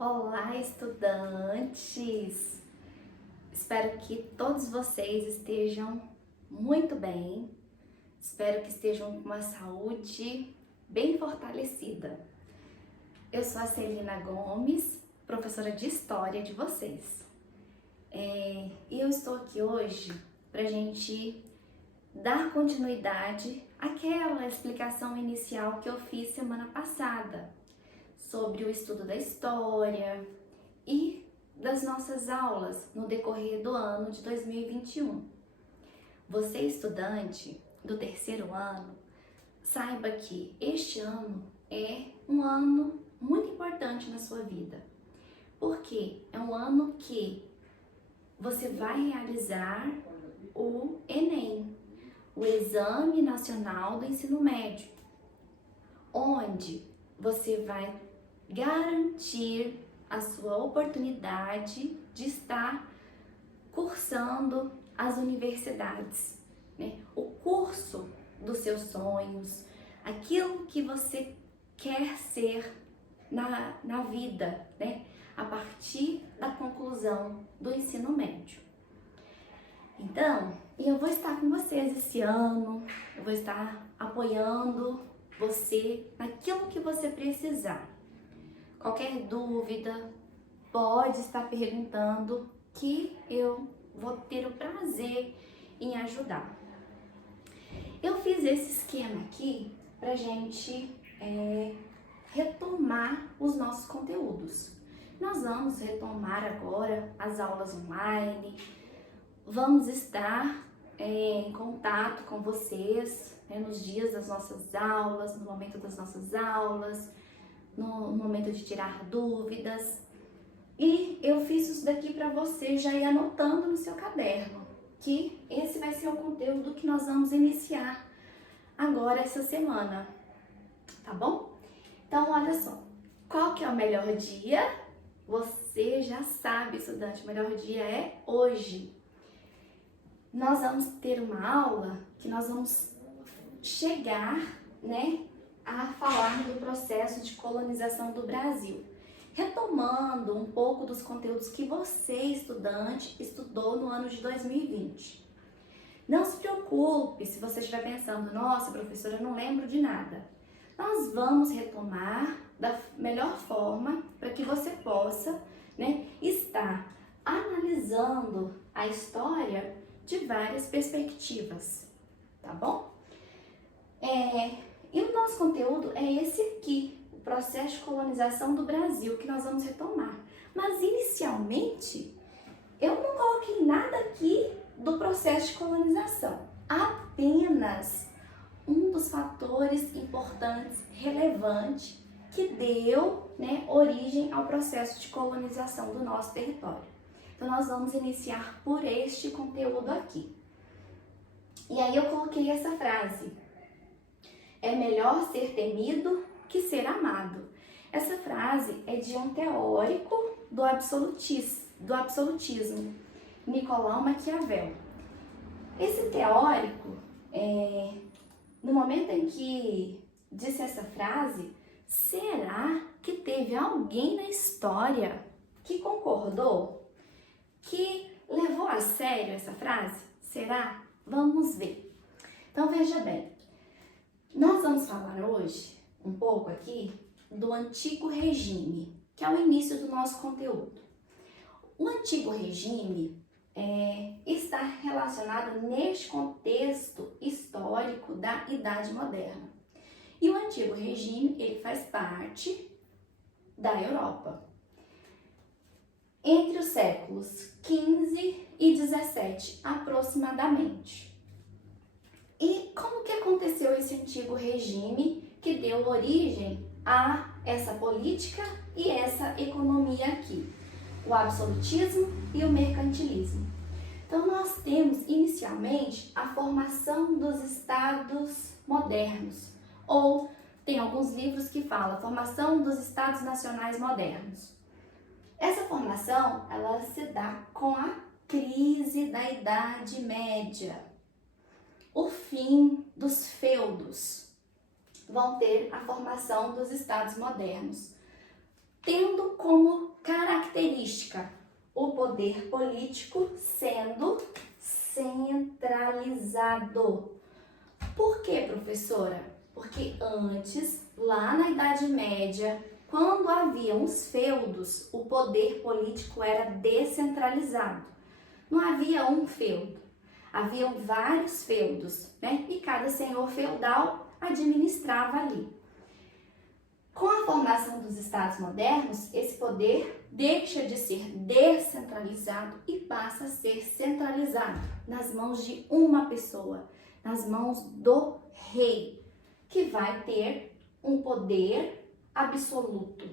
Olá, estudantes! Espero que todos vocês estejam muito bem. Espero que estejam com uma saúde bem fortalecida. Eu sou a Celina Gomes, professora de História de vocês. E eu estou aqui hoje para a gente dar continuidade àquela explicação inicial que eu fiz semana passada sobre o estudo da história e das nossas aulas no decorrer do ano de 2021. Você, estudante do terceiro ano, saiba que este ano é um ano muito importante na sua vida, porque é um ano que você vai realizar o Enem, o Exame Nacional do Ensino Médio, onde você vai garantir a sua oportunidade de estar cursando as universidades, né? O curso dos seus sonhos, aquilo que você quer ser na vida, né? A partir da conclusão do ensino médio. Então, eu vou estar com vocês esse ano, eu vou estar apoiando você naquilo que você precisar. Qualquer dúvida, pode estar perguntando que eu vou ter o prazer em ajudar. Eu fiz esse esquema aqui pra gente retomar os nossos conteúdos. Nós vamos retomar agora as aulas online, vamos estar em contato com vocês, né, nos dias das nossas aulas, no momento das nossas aulas, no momento de tirar dúvidas. E eu fiz isso daqui para você já ir anotando no seu caderno, que esse vai ser o conteúdo que nós vamos iniciar agora essa semana, tá bom? Então, olha só, qual que é o melhor dia? Você já sabe, estudante, o melhor dia é hoje. Nós vamos ter uma aula que nós vamos chegar, né, a falar do processo de colonização do Brasil, retomando um pouco dos conteúdos que você, estudante, estudou no ano de 2020. Não se preocupe se você estiver pensando, nossa, professora, eu não lembro de nada. Nós vamos retomar da melhor forma para que você possa, né, estar analisando a história de várias perspectivas, tá bom? E o nosso conteúdo é esse aqui, o processo de colonização do Brasil, que nós vamos retomar. Mas inicialmente, eu não coloquei nada aqui do processo de colonização, apenas um dos fatores importantes, relevante, que deu, né, origem ao processo de colonização do nosso território. Então, nós vamos iniciar por este conteúdo aqui. E aí eu coloquei essa frase: é melhor ser temido que ser amado. Essa frase é de um teórico do absolutismo, Nicolau Maquiavel. Esse teórico, no momento em que disse essa frase, será que teve alguém na história que concordou? Que levou a sério essa frase? Será? Vamos ver. Então veja bem, nós vamos falar hoje um pouco aqui do Antigo Regime, que é o início do nosso conteúdo. O Antigo Regime está relacionado neste contexto histórico da Idade Moderna. E o Antigo Regime, ele faz parte da Europa. Entre os séculos XV e XVII, aproximadamente. E como que aconteceu esse Antigo Regime que deu origem a essa política e essa economia aqui? O absolutismo e o mercantilismo. Então, nós temos inicialmente a formação dos estados modernos, ou tem alguns livros que falam formação dos estados nacionais modernos. Essa formação, ela se dá com a crise da Idade Média. O fim dos feudos vão ter a formação dos estados modernos. tendo como característica o poder político sendo centralizado. Por quê, professora? Porque antes, lá na Idade Média, quando havia os feudos, o poder político era descentralizado. Não havia um feudo, haviam vários feudos, né? E cada senhor feudal administrava ali. Com a formação dos estados modernos, esse poder deixa de ser descentralizado e passa a ser centralizado nas mãos de uma pessoa, nas mãos do rei, que vai ter um poder absoluto.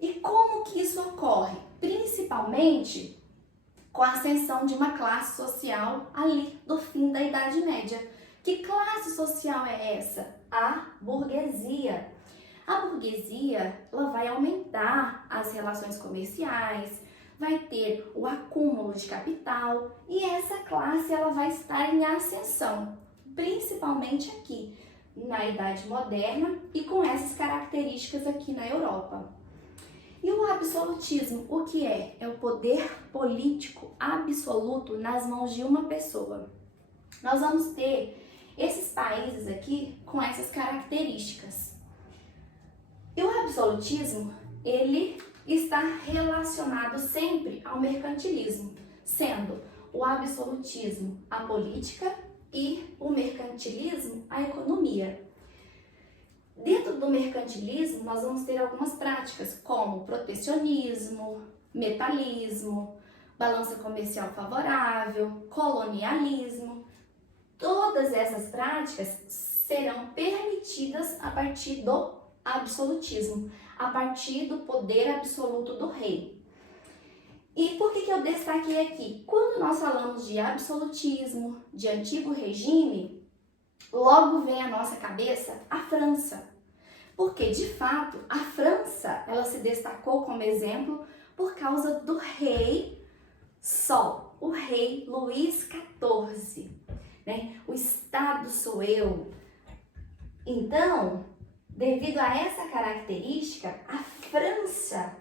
E como que isso ocorre? Principalmente com a ascensão de uma classe social ali do fim da Idade Média. Que classe social é essa? A burguesia. A burguesia, ela vai aumentar as relações comerciais, vai ter o acúmulo de capital e essa classe ela vai estar em ascensão, principalmente aqui na Idade Moderna e com essas características aqui na Europa. E o absolutismo, o que é? É o poder político absoluto nas mãos de uma pessoa. Nós vamos ter esses países aqui com essas características. E o absolutismo, ele está relacionado sempre ao mercantilismo, sendo o absolutismo a política e o mercantilismo a economia. Dentro do mercantilismo, nós vamos ter algumas práticas, como protecionismo, metalismo, balança comercial favorável, colonialismo. Todas essas práticas serão permitidas a partir do absolutismo, a partir do poder absoluto do rei. E por que eu destaquei aqui? Quando nós falamos de absolutismo, de antigo regime, logo vem à nossa cabeça a França. Porque, de fato, a França ela se destacou como exemplo por causa do rei Sol, o rei Luís XIV, né? O Estado sou eu. Então, devido a essa característica, a França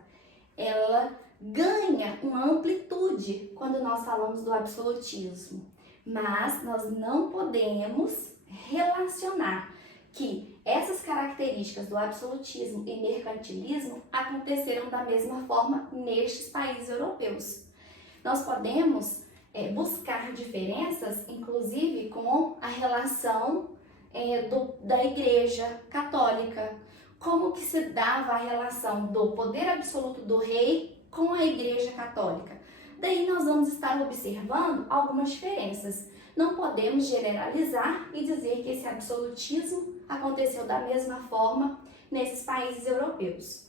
ela ganha uma amplitude quando nós falamos do absolutismo. Mas nós não podemos relacionar que essas características do absolutismo e mercantilismo aconteceram da mesma forma nestes países europeus. Nós podemos buscar diferenças, inclusive, com a relação da Igreja Católica. Como que se dava a relação do poder absoluto do rei com a Igreja Católica? Daí nós vamos estar observando algumas diferenças. Não podemos generalizar e dizer que esse absolutismo aconteceu da mesma forma nesses países europeus.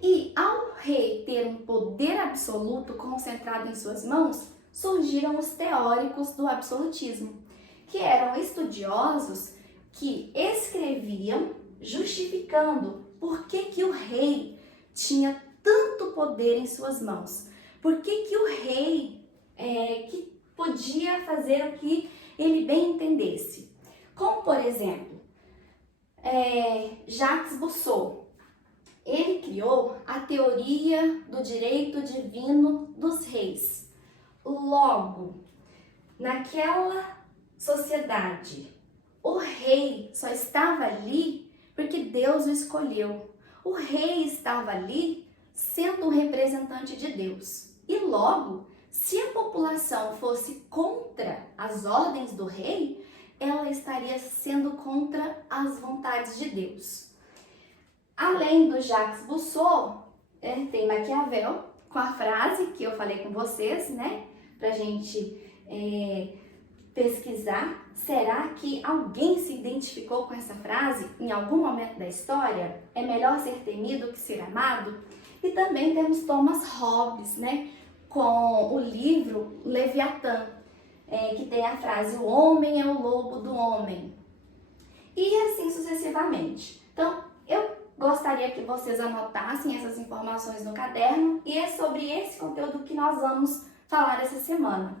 E ao rei ter um poder absoluto concentrado em suas mãos, surgiram os teóricos do absolutismo, que eram estudiosos que escreviam justificando por que o rei tinha tanto poder em suas mãos. Por que o rei que podia fazer o que ele bem entendesse. Como, por exemplo, Jacques Rousseau. Ele criou a teoria do direito divino dos reis. Logo, naquela sociedade, o rei só estava ali porque Deus o escolheu. O rei estava ali sendo um representante de Deus. E logo, se a população fosse contra as ordens do rei, ela estaria sendo contra as vontades de Deus. Além do Jacques Rousseau, tem Maquiavel, com a frase que eu falei com vocês, né? Pra gente pesquisar. Será que alguém se identificou com essa frase em algum momento da história? É melhor ser temido que ser amado? E também temos Thomas Hobbes, né? Com o livro Leviatã, que tem a frase: o homem é o lobo do homem. E assim sucessivamente. Então, eu gostaria que vocês anotassem essas informações no caderno e é sobre esse conteúdo que nós vamos falar essa semana.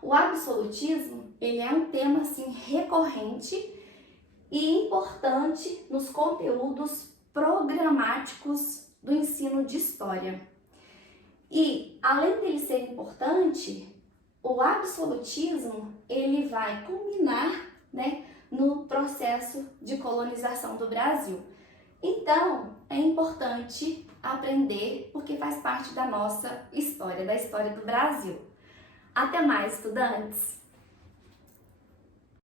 O absolutismo, ele é um tema assim recorrente e importante nos conteúdos programáticos do ensino de história. E, além dele ser importante, o absolutismo, ele vai culminar, né, no processo de colonização do Brasil. Então, é importante aprender porque faz parte da nossa história, da história do Brasil. Até mais, estudantes!